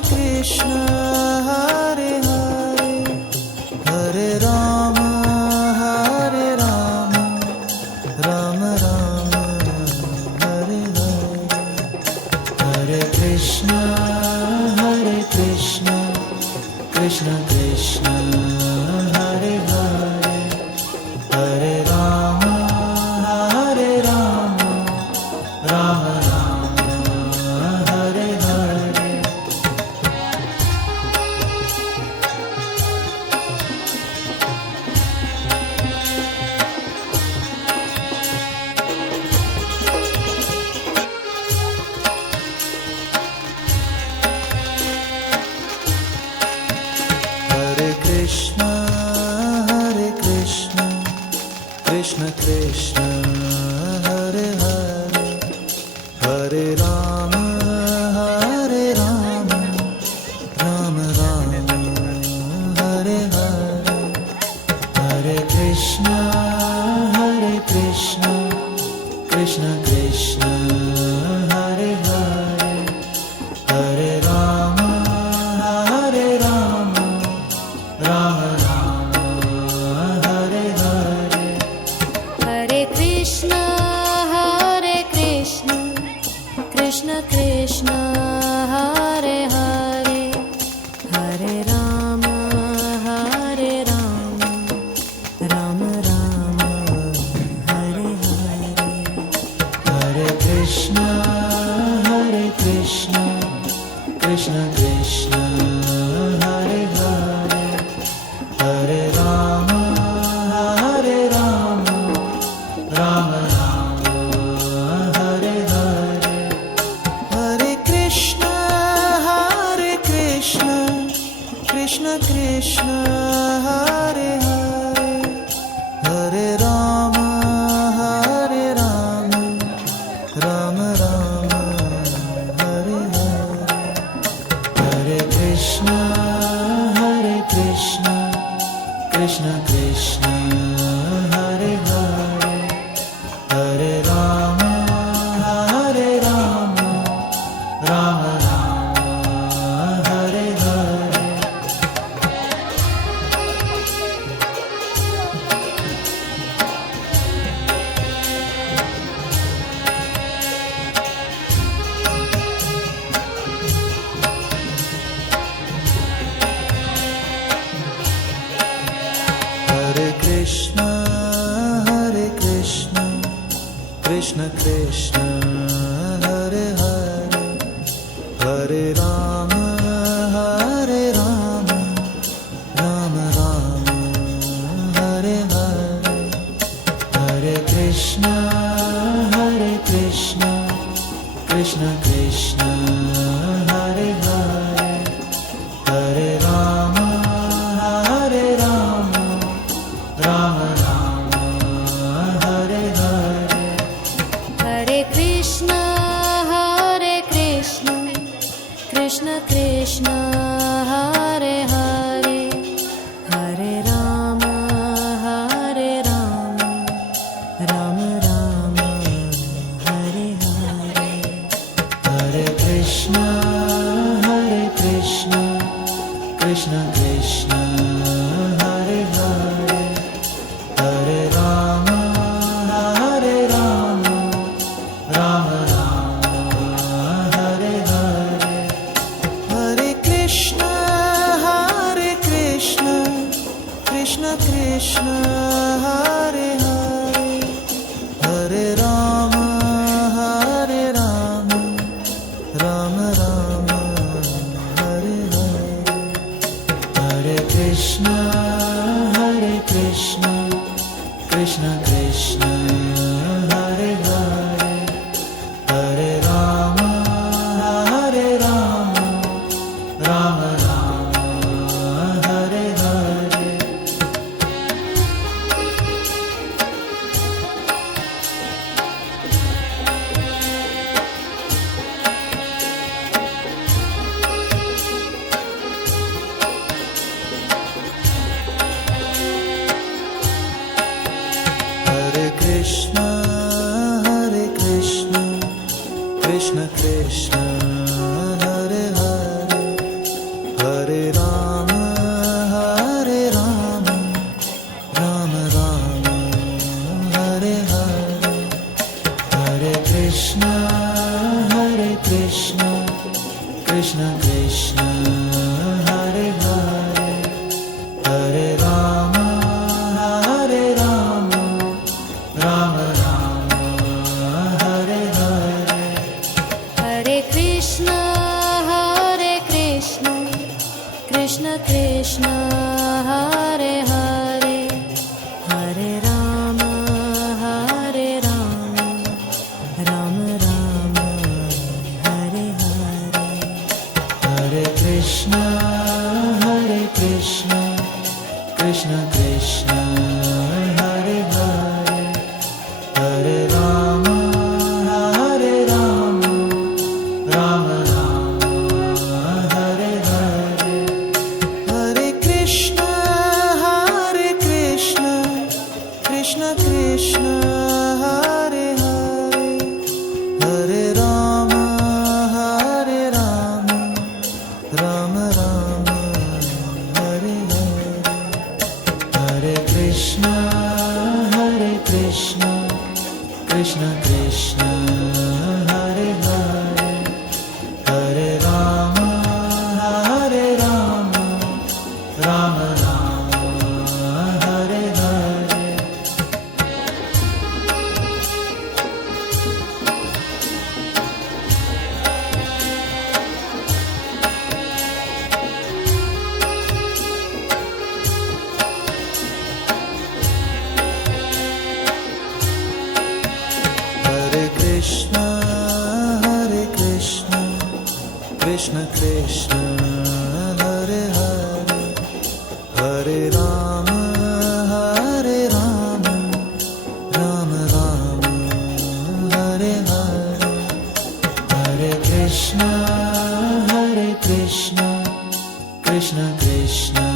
Krishna Hare Hare Hare Ram Ram Ram Hare Hare Hare Krishna Krishna Krishna Hare Hare Hare Ram Ram Ram Hare Hare Hare Krishna Krishna Krishna Hare Hare Hare Ram Ram Ram Hare Hare Hare Krishna Krishna Krishna Hare Hare Hare Ram Ram Ram Hare Hare Hare Krishna Krishna Krishna Hare Hare Hare Ram Ram Ram Hare Hare Hare Krishna Krishna Krishna Hare Hare Hare Ram Ram Ram Hare Hare Hare Krishna Krishna Krishna Hare Hare Hare Ram Ram Ram Hare Hare Hare Krishna Krishna Krishna Hare Hare Hare Ram Ram Hare Hare Hare Krishna Krishna Krishna Hare Hare Hare Ram Ram Ram Hare Hare Hare Krishna Krishna Krishna Hare Hare Hare Ram Ram Hare Hare Hare Krishna Krishna Krishna Hare Hare Hare Ram Ram Hare Hare Hare Krishna Krishna Krishna Hare Hare Hare Ram Ram Hare Hare Hare Krishna Krishna Krishna Hare Hare Hare Ram Ram Hare Hare Hare Krishna Krishna Krishna Hare Hare Hare Ram Ram Hare Hare Hare Krishna Krishna Krishna Hare Hare Krishna, Hare Krishna, Krishna Krishna, Hare Hare, Hare Rama, Hare Rama, Rama Rama, Hare Hare. Hare Krishna, Krishna Krishna, Hare Hare, Hare Rama, Rama Rama, Hare Hare. Hare Krishna, Krishna Krishna, Hare Hare, Hare Rama, Rama Rama, Hare Hare. Hare Krishna, Krishna Krishna, Hare Hare, Hare Rama, Rama Rama, Hare Hare. Hare Krishna, Krishna Krishna, Hare Hare, Hare Rama, Rama Rama, Hare Hare. Hare Krishna, Krishna Krishna, Hare Hare, Hare Rama, Rama Rama, Hare Hare. Hare Krishna, Krishna Krishna,